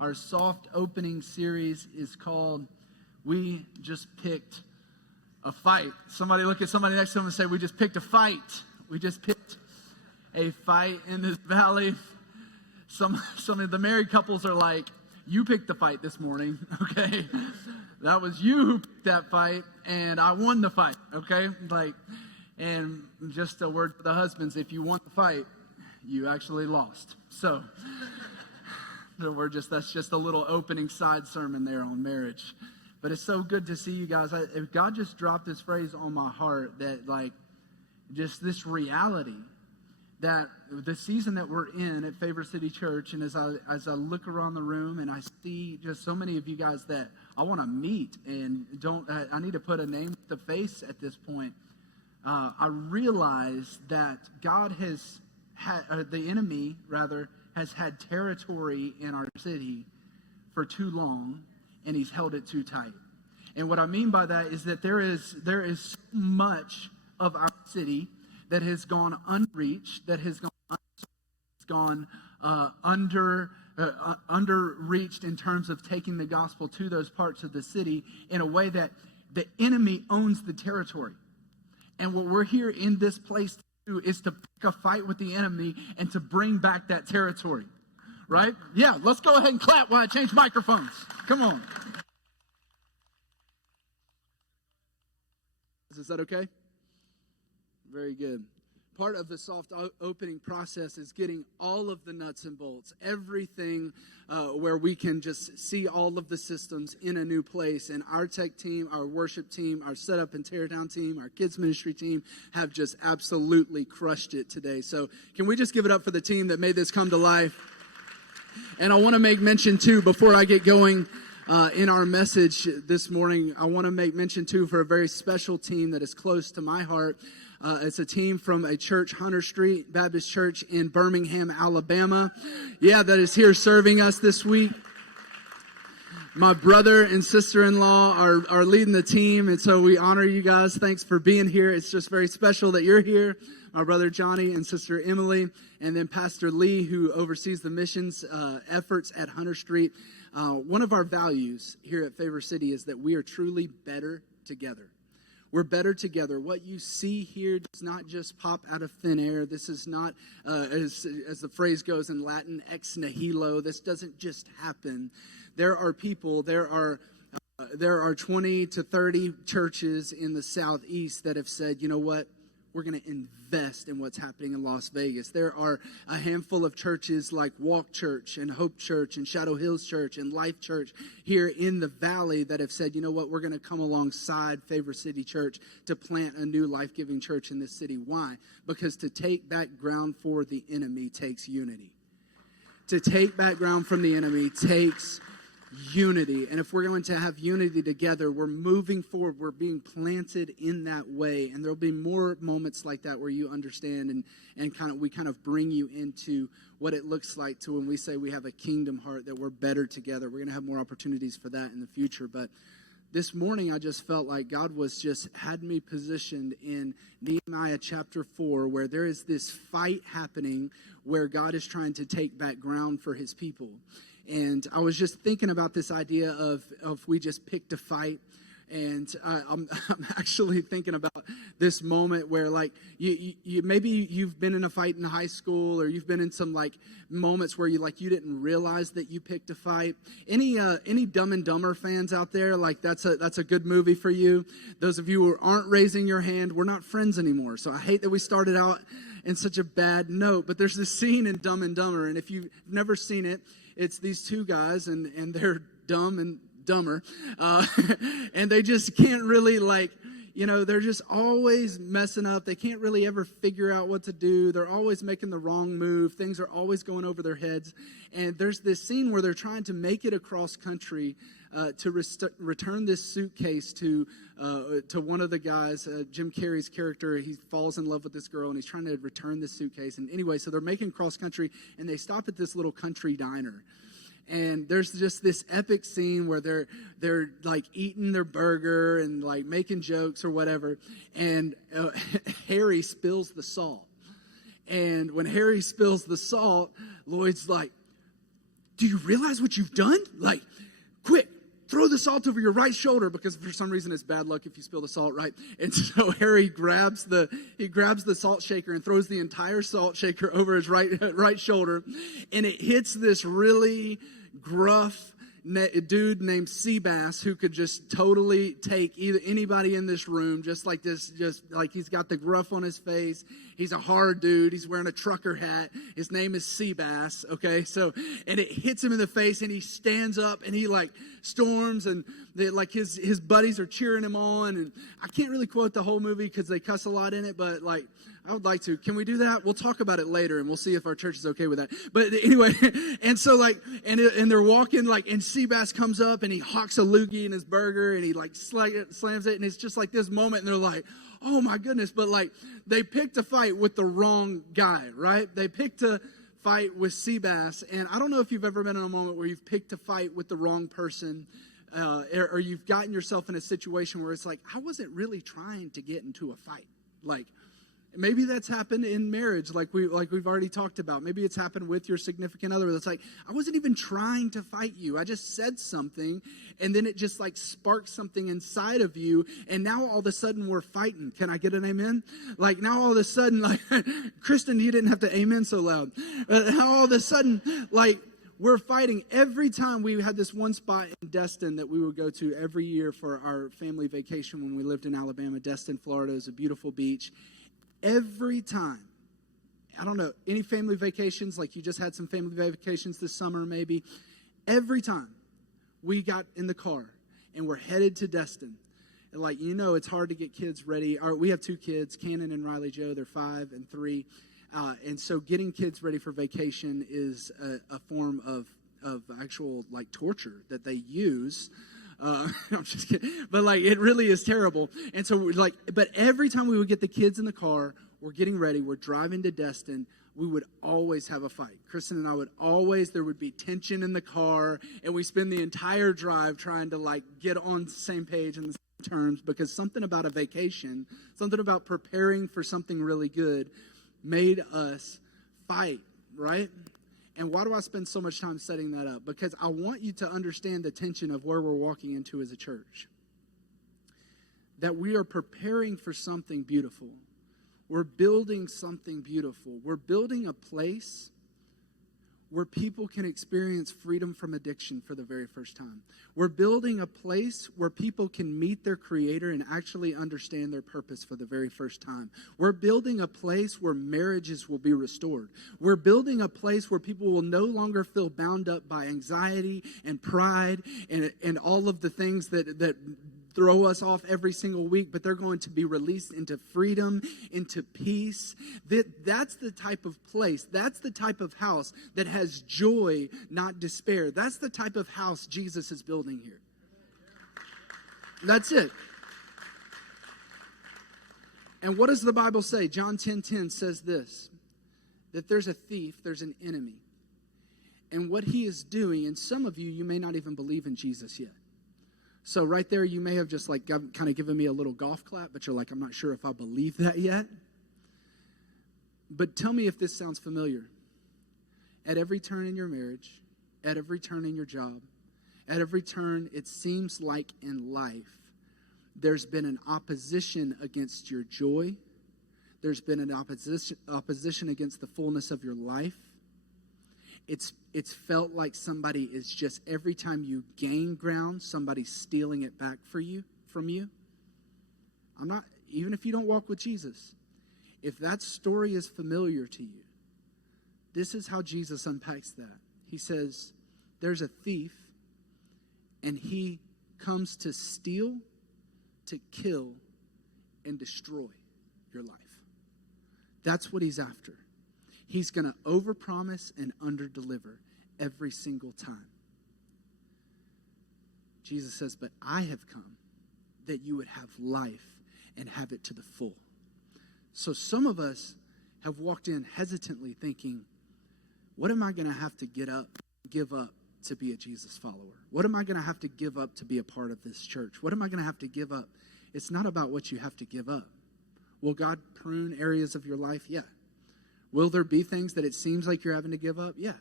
Our soft opening series is called We Just Picked a Fight. Somebody look at somebody next to them and say, we just picked a fight. We just picked a fight in this valley. Some of the married couples are like, you picked the fight this morning, okay? That was you who picked that fight, and I won the fight, okay? And just a word for the husbands, if you won the fight, you actually lost. So that's just a little opening side sermon there on marriage. But it's so good to see you guys. God just dropped this phrase on my heart that just this reality that the season that we're in at Favor City Church, and as I look around the room and I see just so many of you guys that I want to meet and I need to put a name to the face at this point. I realize that God has had, the enemy rather, has had territory in our city for too long, and he's held it too tight. And what I mean by that is that there is so much of our city that has gone unreached, that has gone underreached in terms of taking the gospel to those parts of the city in a way that the enemy owns the territory. And what we're here in this place to do is to pick a fight with the enemy and to bring back that territory. Right? Yeah, let's go ahead and clap while I change microphones. Come on. Is that okay? Very good. Part of the soft opening process is getting all of the nuts and bolts, everything where we can just see all of the systems in a new place. And our tech team, our worship team, our setup and teardown team, our kids ministry team have just absolutely crushed it today. So can we just give it up for the team that made this come to life? And I want to make mention too, before I get going in our message this morning, I want to make mention too for a very special team that is close to my heart. It's a team from a church, Hunter Street Baptist Church in Birmingham, Alabama. Yeah, that is here serving us this week. My brother and sister-in-law are leading the team, and so we honor you guys. Thanks for being here. It's just very special that you're here. Our brother Johnny and sister Emily, and then Pastor Lee, who oversees the missions efforts at Hunter Street. One of our values here at Favor City is that we are truly better together. We're better together. What you see here does not just pop out of thin air. This is not, as the phrase goes in Latin, ex nihilo. This doesn't just happen. There are people, there are 20 to 30 churches in the Southeast that have said, you know what? We're going to invest in what's happening in Las Vegas. There are a handful of churches like Walk Church and Hope Church and Shadow Hills Church and Life Church here in the valley that have said, you know what, we're going to come alongside Favor City Church to plant a new life-giving church in this city. Why? Because to take back ground for the enemy takes unity. To take back ground from the enemy takes unity. And if we're going to have unity together, we're moving forward. We're being planted in that way. And there'll be more moments like that where you understand and we kind of bring you into what it looks like to when we say we have a kingdom heart, that we're better together. We're going to have more opportunities for that in the future. But this morning, I just felt like God had me positioned in Nehemiah chapter 4, where there is this fight happening where God is trying to take back ground for his people. And I was just thinking about this idea of we just picked a fight. And I'm actually thinking about this moment where, like, you maybe you've been in a fight in high school, or you've been in some like moments where you didn't realize that you picked a fight. Any Dumb and Dumber fans out there? Like, that's a good movie for you. Those of you who aren't raising your hand, we're not friends anymore. So I hate that we started out in such a bad note. But there's this scene in Dumb and Dumber, and if you've never seen it, it's these two guys, and they're dumb and dumber, and they just can't really, they're just always messing up. They can't really ever figure out what to do. They're always making the wrong move. Things are always going over their heads. And there's this scene where they're trying to make it across country to return this suitcase to one of the guys. Jim Carrey's character, he falls in love with this girl, and he's trying to return this suitcase. And anyway, so they're making cross country, and they stop at this little country diner. And there's just this epic scene where they're like eating their burger and like making jokes or whatever. And Harry spills the salt. And when Harry spills the salt, Lloyd's like, do you realize what you've done? Like, quick, throw the salt over your right shoulder, because for some reason it's bad luck if you spill the salt, right? And so Harry grabs the salt shaker and throws the entire salt shaker over his right shoulder, and it hits this really gruff dude named Seabass, who could just totally take either anybody in this room, just like he's got the gruff on his face. He's a hard dude. He's wearing a trucker hat. His name is Seabass. Okay, so and it hits him in the face, and he stands up and he like storms, and his buddies are cheering him on. And I can't really quote the whole movie because they cuss a lot in it, but like I would like to. Can we do that? We'll talk about it later, and we'll see if our church is okay with that. But anyway, and so like, and they're walking like, and Seabass comes up and he hawks a loogie in his burger, and he like slams it, and it's just like this moment, and they're like, oh my goodness! But like, they picked a fight with the wrong guy, right? They picked a fight with Seabass, and I don't know if you've ever been in a moment where you've picked a fight with the wrong person, or you've gotten yourself in a situation where it's like, I wasn't really trying to get into a fight, like. Maybe that's happened in marriage, like we've already talked about. Maybe it's happened with your significant other. It's like, I wasn't even trying to fight you. I just said something, and then it just like sparked something inside of you, and now all of a sudden we're fighting. Can I get an amen? Like now all of a sudden, like Kristen, you didn't have to amen so loud. Now all of a sudden, like we're fighting. Every time we had this one spot in Destin that we would go to every year for our family vacation when we lived in Alabama. Destin, Florida is a beautiful beach. Every time, I don't know, any family vacations, like you just had some family vacations this summer maybe, every time we got in the car and we're headed to Destin, and like, you know, it's hard to get kids ready. We have 2 kids, Cannon and Riley Joe. They're 5 and 3. And so getting kids ready for vacation is a form of actual like torture that they use. I'm just kidding. But like, it really is terrible. And so like, but every time we would get the kids in the car, we're getting ready, we're driving to Destin, we would always have a fight. Kristen and I there would be tension in the car, and we spend the entire drive trying to like get on the same page and the same terms, because something about a vacation, something about preparing for something really good made us fight, right? And why do I spend so much time setting that up? Because I want you to understand the tension of where we're walking into as a church. That we are preparing for something beautiful. We're building something beautiful. We're building a place where people can experience freedom from addiction for the very first time. We're building a place where people can meet their Creator and actually understand their purpose for the very first time. We're building a place where marriages will be restored. We're building a place where people will no longer feel bound up by anxiety and pride and all of the things that throw us off every single week, but they're going to be released into freedom, into peace. That's the type of place, that's the type of house that has joy, not despair. That's the type of house Jesus is building here. That's it. And what does the Bible say? John 10:10 says this, that there's a thief, there's an enemy. And what he is doing, and some of you may not even believe in Jesus yet. So right there, you may have just like kind of given me a little golf clap, but you're like, I'm not sure if I believe that yet. But tell me if this sounds familiar. At every turn in your marriage, at every turn in your job, at every turn it seems like in life, there's been an opposition against your joy. There's been an opposition against the fullness of your life. It's felt like somebody is just, every time you gain ground, somebody's stealing it back from you. Even if you don't walk with Jesus, if that story is familiar to you, this is how Jesus unpacks that. He says, there's a thief, and he comes to steal, to kill, and destroy your life. That's what he's after. He's going to overpromise and underdeliver every single time. Jesus says, but I have come that you would have life and have it to the full. So some of us have walked in hesitantly thinking, what am I going to have to give up to be a Jesus follower? What am I going to have to give up to be a part of this church? What am I going to have to give up? It's not about what you have to give up. Will God prune areas of your life? Yeah. Will there be things that it seems like you're having to give up? Yeah.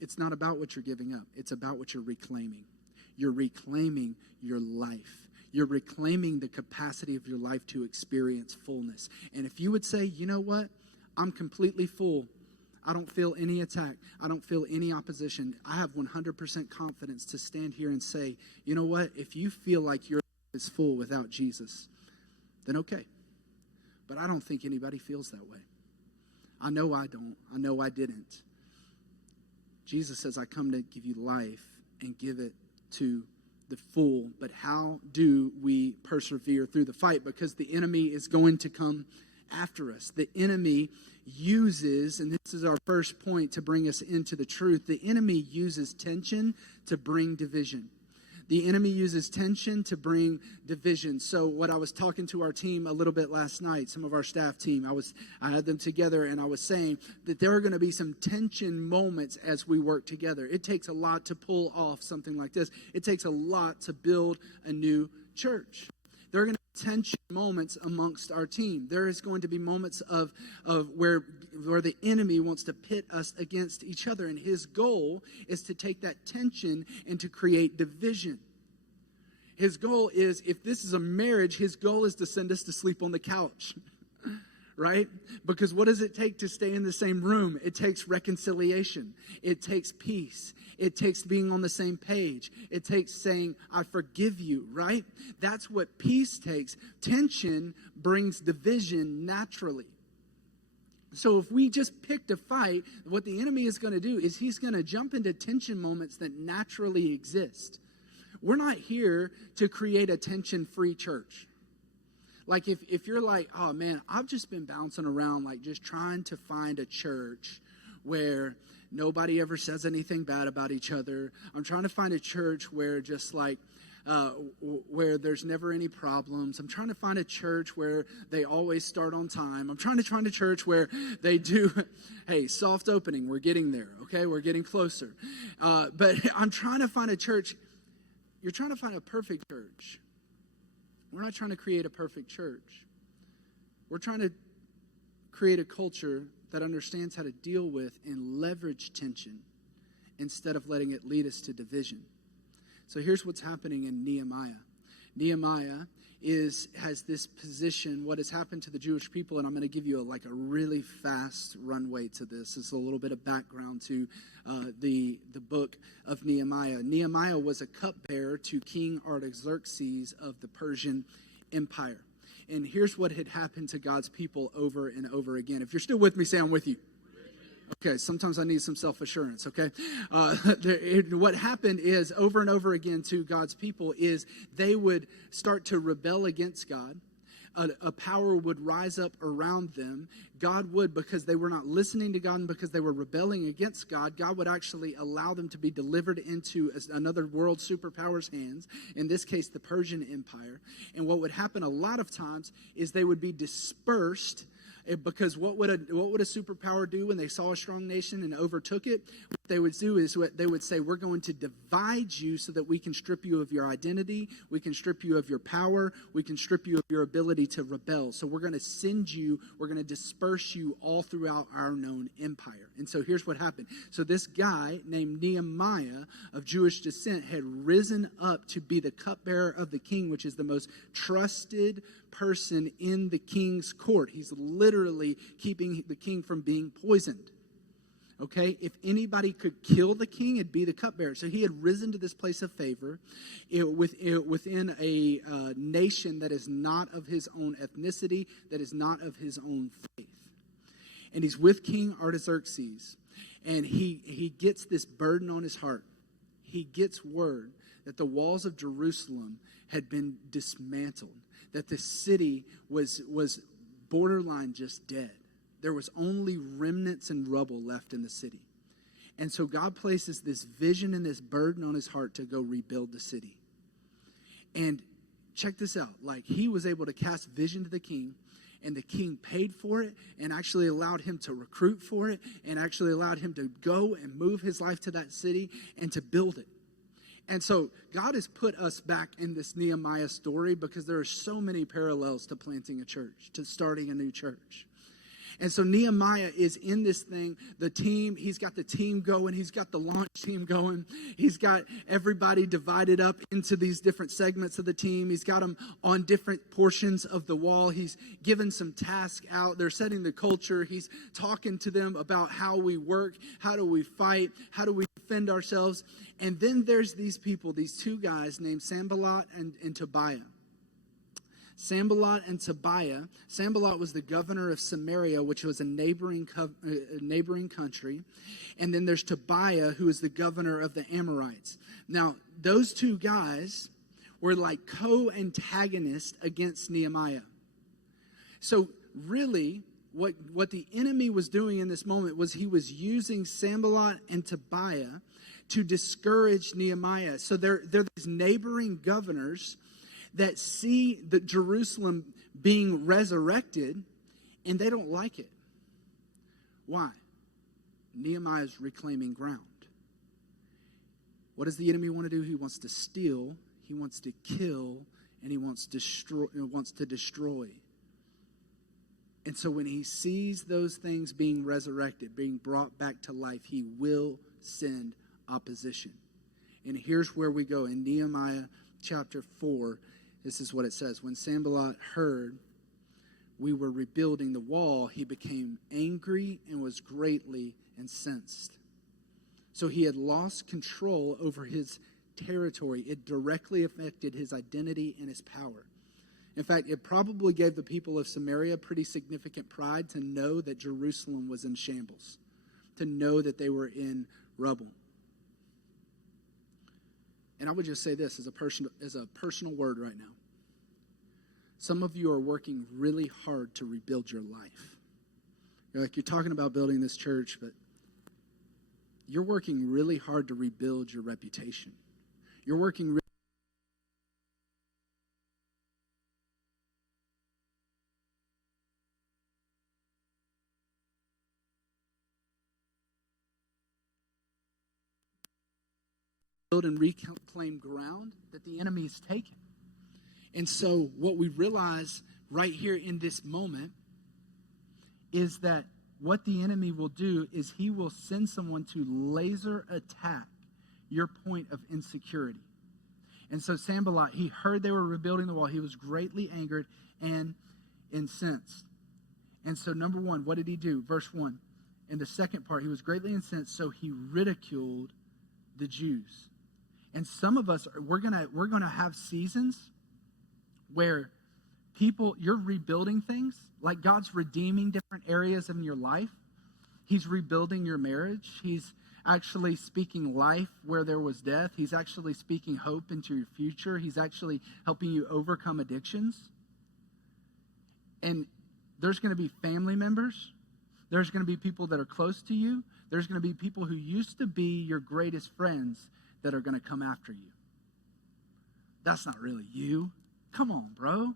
It's not about what you're giving up. It's about what you're reclaiming. You're reclaiming your life. You're reclaiming the capacity of your life to experience fullness. And if you would say, you know what? I'm completely full. I don't feel any attack. I don't feel any opposition. I have 100% confidence to stand here and say, you know what? If you feel like your life is full without Jesus, then okay. But I don't think anybody feels that way. I know I don't. I know I didn't. Jesus says, I come to give you life and give it to the full. But how do we persevere through the fight? Because the enemy is going to come after us. The enemy uses, and this is our first point to bring us into the truth, the enemy uses tension to bring division. The enemy uses tension to bring division. So what I was talking to our team a little bit last night, some of our staff team, I had them together and I was saying that there are going to be some tension moments as we work together. It takes a lot to pull off something like this. It takes a lot to build a new church. There are going to be tension moments amongst our team. There is going to be moments of where the enemy wants to pit us against each other. And his goal is to take that tension and to create division. His goal is, if this is a marriage, his goal is to send us to sleep on the couch. Right? Because what does it take to stay in the same room? It takes reconciliation. It takes peace. It takes being on the same page. It takes saying, I forgive you, right? That's what peace takes. Tension brings division naturally. So if we just picked a fight, what the enemy is going to do is he's going to jump into tension moments that naturally exist. We're not here to create a tension-free church. Like if you're like, oh man, I've just been bouncing around like just trying to find a church where nobody ever says anything bad about each other. I'm trying to find a church where just like, where there's never any problems. I'm trying to find a church where they always start on time. I'm trying to find a church where they do, hey, soft opening, we're getting there, okay? We're getting closer. But I'm trying to find a church. You're trying to find a perfect church. We're not trying to create a perfect church. We're trying to create a culture that understands how to deal with and leverage tension instead of letting it lead us to division. So here's what's happening in Nehemiah. Nehemiah has this position, what has happened to the Jewish people, and I'm going to give you a really fast runway to this. It's a little bit of background to the book of Nehemiah. Nehemiah was a cupbearer to King Artaxerxes of the Persian Empire. And here's what had happened to God's people over and over again. If you're still with me, say I'm with you. Okay, sometimes I need some self-assurance, okay? What happened is, over and over again to God's people, is they would start to rebel against God. A power would rise up around them. God would, because they were not listening to God and because they were rebelling against God, God would actually allow them to be delivered into another world superpower's hands, in this case, the Persian Empire. And what would happen a lot of times is they would be dispersed. Because what would a superpower do when they saw a strong nation and overtook it? What they would do is they would say, we're going to divide you so that we can strip you of your identity, we can strip you of your power, we can strip you of your ability to rebel. So we're going to disperse you all throughout our known empire. And so here's what happened. So this guy named Nehemiah of Jewish descent had risen up to be the cupbearer of the king, which is the most trusted person in the king's court. He's literally keeping the king from being poisoned. Okay, if anybody could kill the king, it'd be the cupbearer. So he had risen to this place of favor within a nation that is not of his own ethnicity, that is not of his own faith. And he's with King Artaxerxes, and he gets this burden on his heart. He gets word that the walls of Jerusalem had been dismantled, that the city was borderline just dead. There was only remnants and rubble left in the city. And so God places this vision and this burden on his heart to go rebuild the city. And check this out. Like, he was able to cast vision to the king, and the king paid for it and actually allowed him to recruit for it and actually allowed him to go and move his life to that city and to build it. And so God has put us back in this Nehemiah story because there are so many parallels to planting a church, to starting a new church. And so Nehemiah is in this thing, the team, he's got the team going, he's got the launch team going, he's got everybody divided up into these different segments of the team, he's got them on different portions of the wall, he's given some tasks out, they're setting the culture, he's talking to them about how we work, how do we fight, how do we defend ourselves, and then there's these people, these two guys named Sanballat and Tobiah. Sanballat and Tobiah. Sanballat was the governor of Samaria, which was a neighboring country. And then there's Tobiah, who is the governor of the Amorites. Now, those two guys were like co-antagonists against Nehemiah. So really, what the enemy was doing in this moment was he was using Sanballat and Tobiah to discourage Nehemiah. So they're these neighboring governors that see the Jerusalem being resurrected, and they don't like it. Why? Nehemiah is reclaiming ground. What does the enemy want to do? He wants to steal, he wants to kill, and he wants to destroy. And so when he sees those things being resurrected, being brought back to life, he will send opposition. And here's where we go in Nehemiah chapter 4. This is what it says. When Sanballat heard we were rebuilding the wall, he became angry and was greatly incensed. So he had lost control over his territory. It directly affected his identity and his power. In fact, it probably gave the people of Samaria pretty significant pride to know that Jerusalem was in shambles, to know that they were in rubble. And I would just say this as a personal word right now. Some of you are working really hard to rebuild your life. You're talking about building this church, but you're working really hard to rebuild your reputation. You're working really build and reclaim ground that the enemy's taken. And so what we realize right here in this moment is that what the enemy will do is he will send someone to laser attack your point of insecurity. And so Sanballat, he heard they were rebuilding the wall. He was greatly angered and incensed. And so number one, what did he do? Verse 1. In the second part, he was greatly incensed, so he ridiculed the Jews. And some of us, we're gonna have seasons where you're rebuilding things, like God's redeeming different areas in your life. He's rebuilding your marriage. He's actually speaking life where there was death. He's actually speaking hope into your future. He's actually helping you overcome addictions. And there's going to be family members. There's going to be people that are close to you. There's going to be people who used to be your greatest friends that are going to come after you. That's not really you. Come on, bro.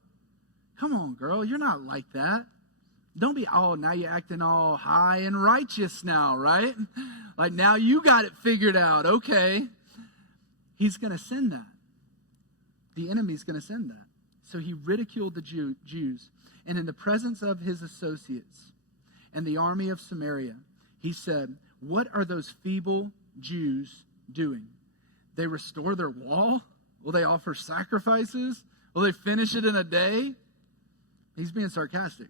Come on, girl. You're not like that. Don't be, now you're acting all high and righteous now, right? Like now you got it figured out. Okay. He's going to send that. The enemy's going to send that. So he ridiculed the Jews. And in the presence of his associates and the army of Samaria, he said, what are those feeble Jews doing? They restore their wall? Will they offer sacrifices? Will they finish it in a day? He's being sarcastic.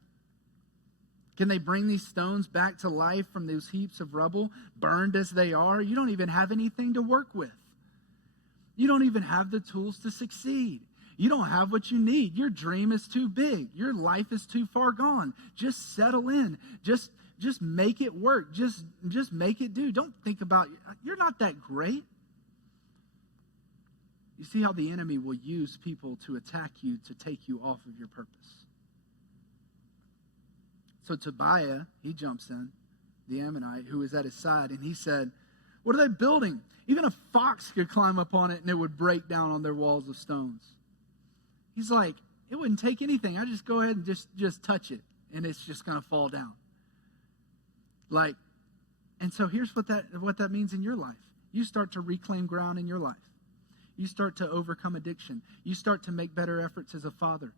Can they bring these stones back to life from those heaps of rubble, burned as they are? You don't even have anything to work with. You don't even have the tools to succeed. You don't have what you need. Your dream is too big. Your life is too far gone. Just settle in. Just make it work. Just make it do. Don't think about, you're not that great. You see how the enemy will use people to attack you, to take you off of your purpose. So Tobiah, he jumps in, the Ammonite, who is at his side, and he said, what are they building? Even a fox could climb up on it and it would break down on their walls of stones. He's like, it wouldn't take anything. I just go ahead and just touch it, and it's just going to fall down. And so here's what that means in your life. You start to reclaim ground in your life. You start to overcome addiction. You start to make better efforts as a father.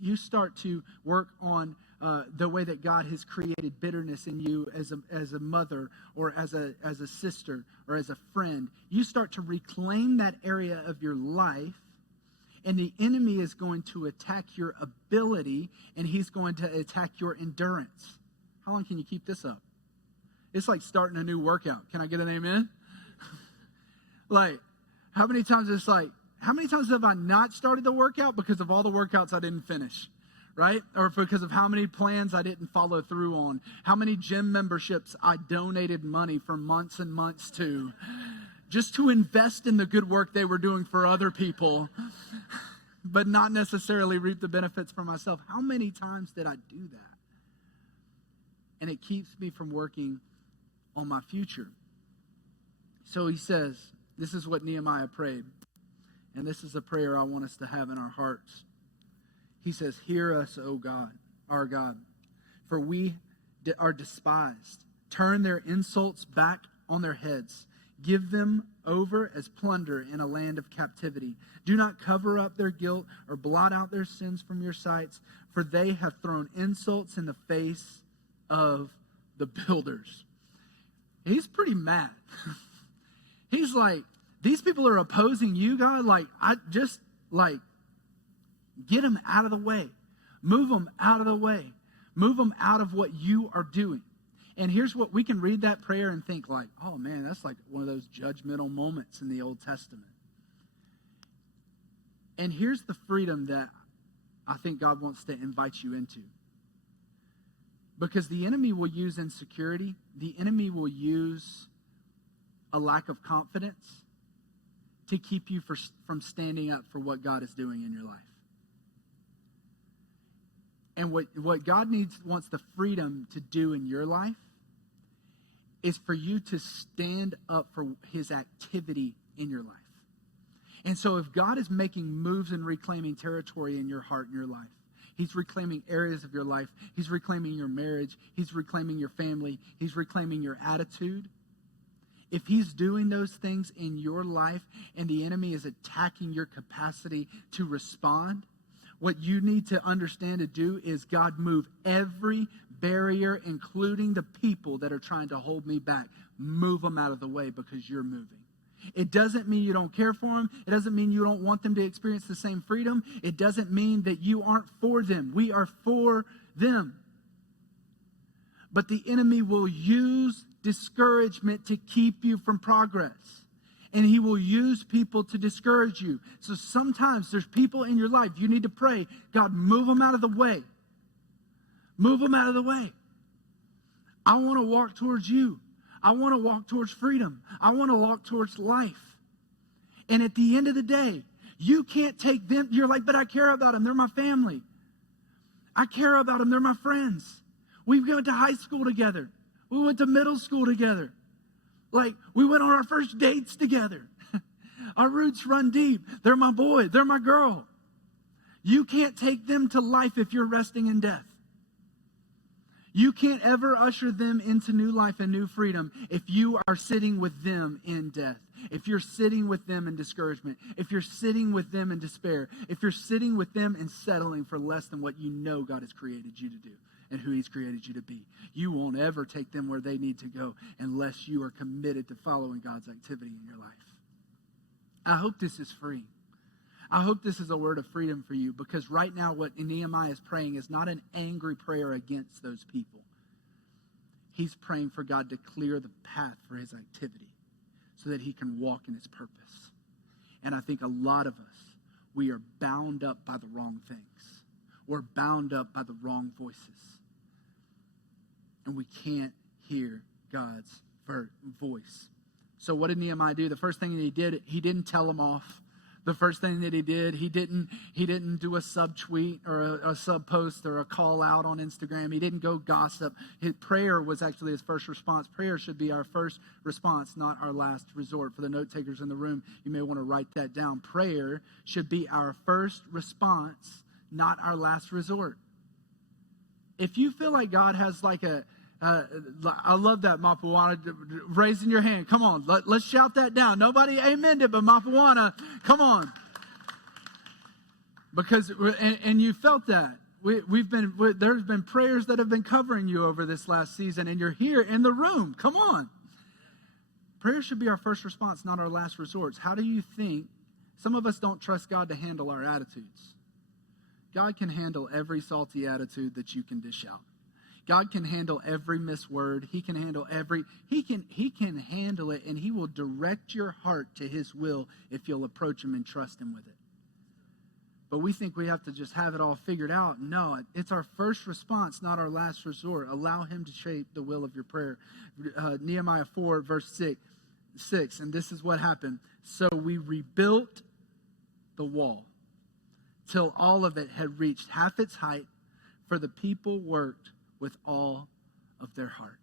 You start to work on the way that God has created bitterness in you as a mother or as a sister or as a friend. You start to reclaim that area of your life, and the enemy is going to attack your ability, and he's going to attack your endurance. How long can you keep this up? It's like starting a new workout. Can I get an amen? Like, how many times have I not started the workout because of all the workouts I didn't finish, right? Or because of how many plans I didn't follow through on, how many gym memberships I donated money for months and months to, just to invest in the good work they were doing for other people, but not necessarily reap the benefits for myself. How many times did I do that? And it keeps me from working on my future. So he says, this is what Nehemiah prayed. And this is a prayer I want us to have in our hearts. He says, hear us, O God, our God, for we are despised. Turn their insults back on their heads. Give them over as plunder in a land of captivity. Do not cover up their guilt or blot out their sins from your sights, for they have thrown insults in the face of the builders. He's pretty mad. He's like, these people are opposing you, God. Get them out of the way. Move them out of the way. Move them out of what you are doing. And here's what we can read that prayer and think like, oh man, that's like one of those judgmental moments in the Old Testament. And here's the freedom that I think God wants to invite you into. Because the enemy will use insecurity. The enemy will use a lack of confidence to keep you from standing up for what God is doing in your life. And what God wants the freedom to do in your life is for you to stand up for his activity in your life. And so if God is making moves and reclaiming territory in your heart and your life, he's reclaiming areas of your life, he's reclaiming your marriage, he's reclaiming your family, he's reclaiming your attitude. If he's doing those things in your life and the enemy is attacking your capacity to respond, what you need to understand to do is, God, move every barrier, including the people that are trying to hold me back. Move them out of the way because you're moving. It doesn't mean you don't care for them. It doesn't mean you don't want them to experience the same freedom. It doesn't mean that you aren't for them. We are for them. But the enemy will use discouragement to keep you from progress. And he will use people to discourage you. So sometimes there's people in your life you need to pray, God, move them out of the way. Move them out of the way. I want to walk towards you. I want to walk towards freedom. I want to walk towards life. And at the end of the day, you can't take them. You're like, but I care about them. They're my family. I care about them. They're my friends. We went to high school together. We went to middle school together. Like, we went on our first dates together. Our roots run deep. They're my boy. They're my girl. You can't take them to life if you're resting in death. You can't ever usher them into new life and new freedom if you are sitting with them in death. If you're sitting with them in discouragement. If you're sitting with them in despair. If you're sitting with them and settling for less than what you know God has created you to do and who he's created you to be. You won't ever take them where they need to go unless you are committed to following God's activity in your life. I hope this is free. I hope this is a word of freedom for you, because right now what Nehemiah is praying is not an angry prayer against those people. He's praying for God to clear the path for his activity so that he can walk in his purpose. And I think a lot of us, we are bound up by the wrong things. We're bound up by the wrong voices. And we can't hear God's voice. So what did Nehemiah do? The first thing that he did, he didn't tell them off. The first thing that he did, he didn't do a subtweet or a sub post or a call out on Instagram. He didn't go gossip. His prayer was actually his first response. Prayer should be our first response, not our last resort. For the note takers in the room, you may want to write that down. Prayer should be our first response, not our last resort. If you feel like God has like a I love that, Mapuana. Raising your hand. Come on. Let's shout that down. Nobody amened it, but Mapuana, come on. Because, and you felt that. There's been prayers that have been covering you over this last season, and you're here in the room. Come on. Prayer should be our first response, not our last resort. How do you think? Some of us don't trust God to handle our attitudes. God can handle every salty attitude that you can dish out. God can handle every misword. He can handle he can handle it, and he will direct your heart to his will if you'll approach him and trust him with it. But we think we have to just have it all figured out. No, it's our first response, not our last resort. Allow him to shape the will of your prayer. Nehemiah 4, verse 6, and this is what happened. So we rebuilt the wall till all of it had reached half its height, for the people worked with all of their heart.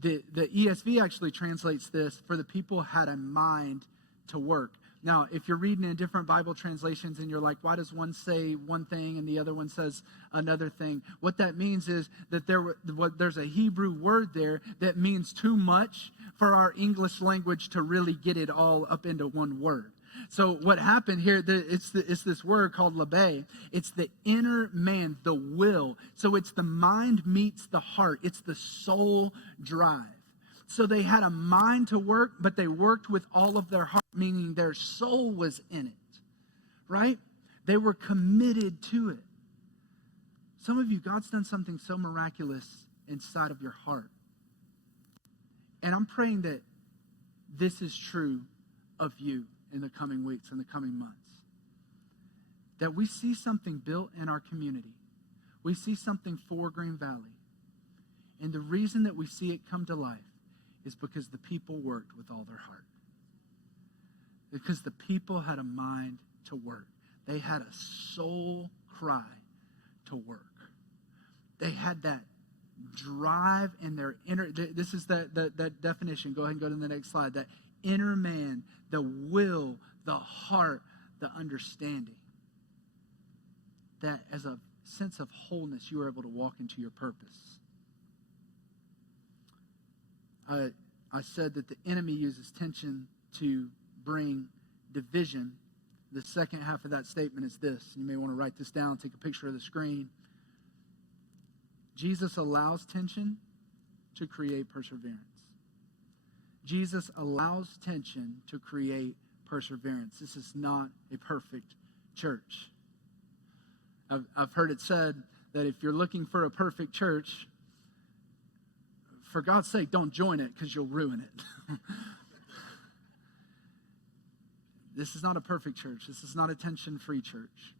The ESV actually translates this, for the people had a mind to work. Now, if you're reading in different Bible translations and you're like, why does one say one thing and the other one says another thing? What that means is that there's a Hebrew word there that means too much for our English language to really get it all up into one word. So what happened here, it's this word called labe. It's the inner man, the will. So it's the mind meets the heart. It's the soul drive. So they had a mind to work, but they worked with all of their heart, meaning their soul was in it, right? They were committed to it. Some of you, God's done something so miraculous inside of your heart. And I'm praying that this is true of you in the coming weeks and the coming months. That we see something built in our community. We see something for Green Valley. And the reason that we see it come to life is because the people worked with all their heart. Because the people had a mind to work. They had a soul cry to work. They had that drive in their inner, this is that definition. Go ahead and go to the next slide. That inner man, the will, the heart, the understanding. That as a sense of wholeness, you were able to walk into your purpose. I said that the enemy uses tension to bring division. The second half of that statement is this. You may want to write this down, take a picture of the screen. Jesus allows tension to create perseverance. Jesus allows tension to create perseverance. This is not a perfect church. I've heard it said that if you're looking for a perfect church, for God's sake, don't join it because you'll ruin it. This is not a perfect church. This is not a tension-free church.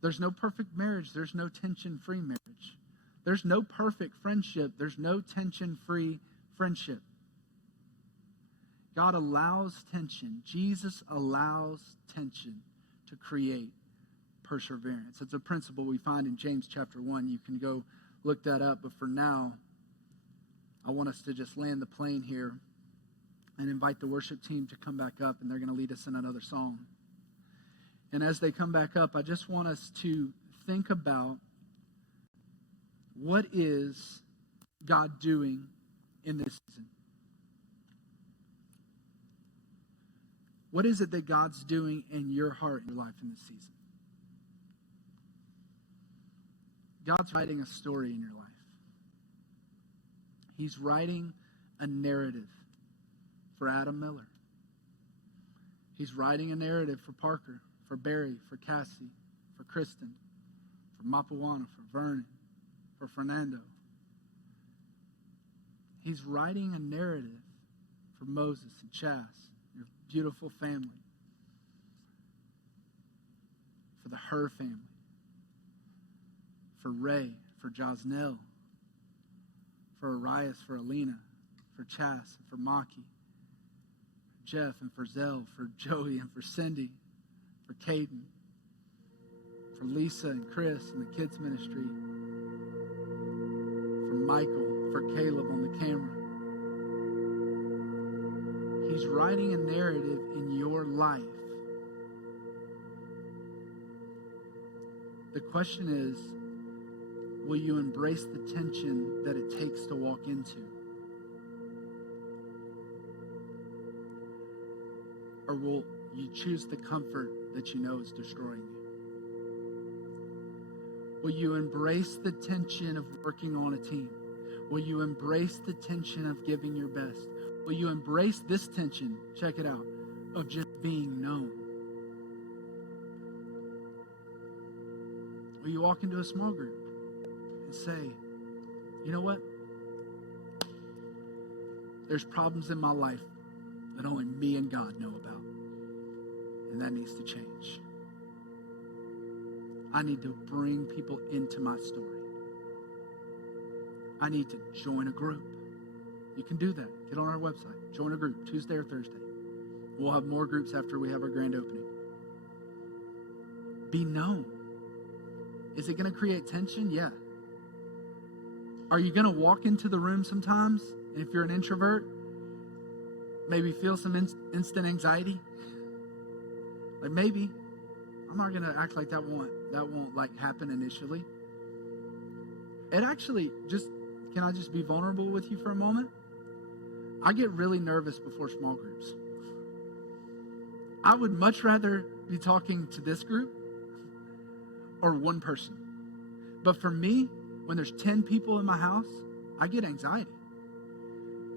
There's no perfect marriage. There's no tension-free marriage. There's no perfect friendship. There's no tension-free friendship. God allows tension. Jesus allows tension to create perseverance. It's a principle we find in James chapter 1. You can go look that up. But for now, I want us to just land the plane here and invite the worship team to come back up, and they're going to lead us in another song. And as they come back up, I just want us to think about what is God doing in this season? What is it that God's doing in your heart, in your life in this season? God's writing a story in your life. He's writing a narrative for Adam Miller. He's writing a narrative for Parker, for Barry, for Cassie, for Kristen, for Mapuana, for Vernon, for Fernando. He's writing a narrative for Moses and Chas, your beautiful family, for the Her family, for Ray, for Josnell, for Arias, for Alina, for Chas, for Maki, for Jeff, and for Zell, for Joey, and for Cindy, for Caden, for Lisa and Chris and the kids ministry, for Michael, for Caleb on the camera. He's writing a narrative in your life. The question is, will you embrace the tension that it takes to walk into? Or will you choose the comfort that you know is destroying you? Will you embrace the tension of working on a team? Will you embrace the tension of giving your best? Will you embrace this tension, check it out, of just being known? Will you walk into a small group and say, you know what? There's problems in my life that only me and God know about. And that needs to change. I need to bring people into my story. I need to join a group. You can do that. Get on our website. Join a group Tuesday or Thursday. We'll have more groups after we have our grand opening. Be known. Is it going to create tension? Yeah. Are you going to walk into the room sometimes, and if you're an introvert, maybe feel some instant anxiety? Like maybe. I'm not going to act like that won't like happen initially. It actually can I just be vulnerable with you for a moment? I get really nervous before small groups. I would much rather be talking to this group or one person. But for me, when there's 10 people in my house, I get anxiety.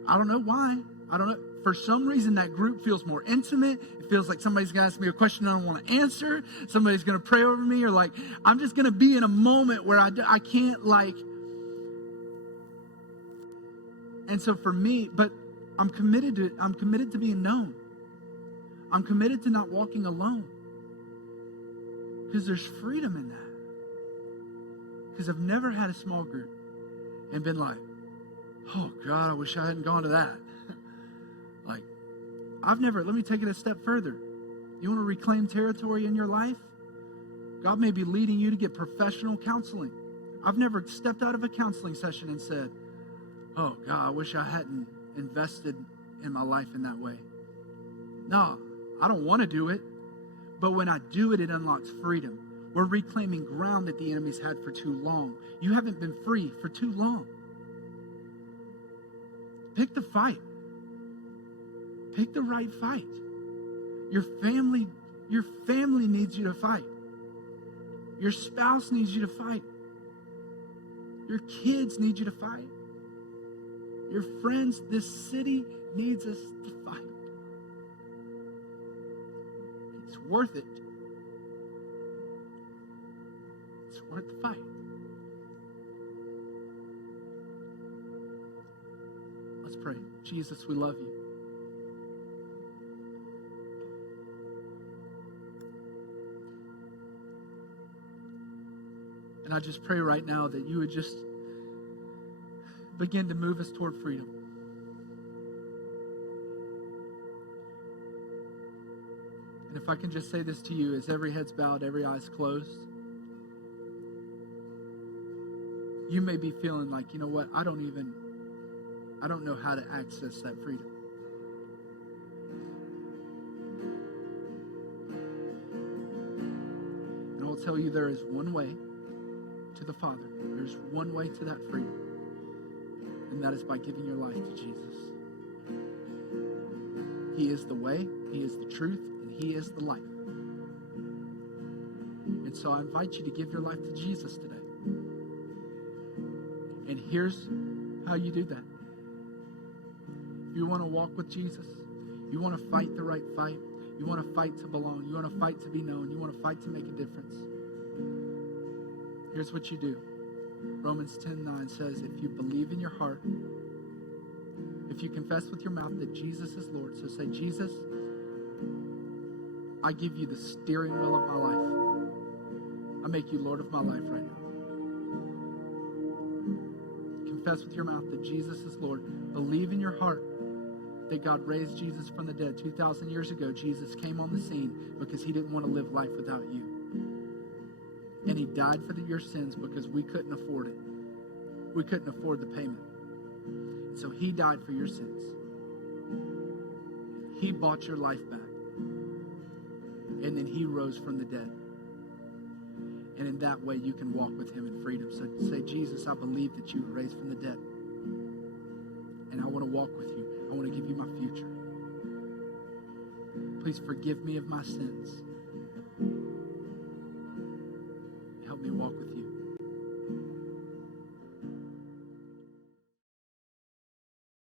I don't know why. I don't know. For some reason, that group feels more intimate. It feels like somebody's going to ask me a question I don't want to answer. Somebody's going to pray over me, or like I'm just going to be in a moment where I can't like. And so for me, but I'm committed to being known. I'm committed to not walking alone. Because there's freedom in that. Because I've never had a small group and been like, oh God, I wish I hadn't gone to that. Like, let me take it a step further. You want to reclaim territory in your life? God may be leading you to get professional counseling. I've never stepped out of a counseling session and said, oh God, I wish I hadn't invested in my life in that way. No, I don't want to do it. But when I do it, it unlocks freedom. We're reclaiming ground that the enemy's had for too long. You haven't been free for too long. Pick the fight. Pick the right fight. Your family needs you to fight. Your spouse needs you to fight. Your kids need you to fight. Your friends, this city needs us to fight. It's worth it. It's worth the fight. Let's pray. Jesus, we love you. And I just pray right now that you would just begin to move us toward freedom. And if I can just say this to you, as every head's bowed, every eye's closed, you may be feeling like, you know what, I don't know how to access that freedom. And I'll tell you, there is one way to the Father. There's one way to that freedom. And that is by giving your life to Jesus. He is the way, He is the truth, and He is the life. And so I invite you to give your life to Jesus today. And here's how you do that. If you want to walk with Jesus, you want to fight the right fight, you want to fight to belong, you want to fight to be known, you want to fight to make a difference, here's what you do. Romans 10:9 says, if you believe in your heart, if you confess with your mouth that Jesus is Lord, so say, Jesus, I give you the steering wheel of my life. I make you Lord of my life right now. Confess with your mouth that Jesus is Lord. Believe in your heart that God raised Jesus from the dead. 2,000 years ago, Jesus came on the scene because He didn't want to live life without you. And He died for your sins because we couldn't afford it. We couldn't afford the payment. So He died for your sins. He bought your life back. And then He rose from the dead. And in that way, you can walk with him in freedom. So say, Jesus, I believe that you were raised from the dead. And I want to walk with you. I want to give you my future. Please forgive me of my sins.